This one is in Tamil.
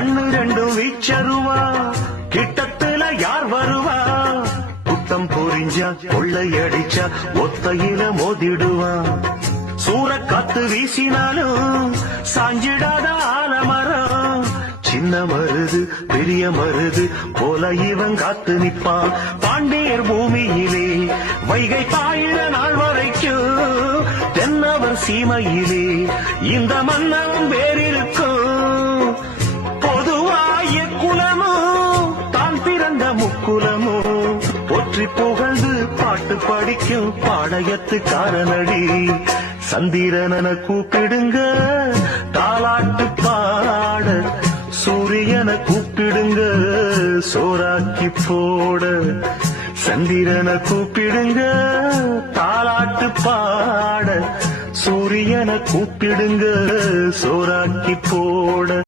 கண்ணு ரெண்டும் வீச்சருவா, கிட்டத்துல யார் வருவா? குத்தம் புரிஞ்சா கொள்ளையடிச்சா ஒத்தையில மோதிடுவா. சூறக்காத்து வீசினாலும் சாஞ்சிடாத ஆலமரம். சின்ன மருது பெரிய மருது போல இவன் காத்து நிப்பான். பாண்டியர் பூமியிலே வைகை பாயிர நாள் வரைக்கும் தென்னவர் சீமையிலே இந்த மன்னன் வேறிருக்கும். பொதுவாய குலமும் தான் பிறந்த முக்குலமும் போற்றி புகழ்ந்து பாட்டு படிக்கும் பாளையத்துக்காரனடி. சந்திரன கூப்பிடுங்க தாலாட்டு பாட, சூரியனை கூப்பிடுங்க சோறாக்கி போட. சந்திரன கூப்பிடுங்க தாலாட்டு பாட, சூரியனை கூப்பிடுங்க சோறாக்கி போட.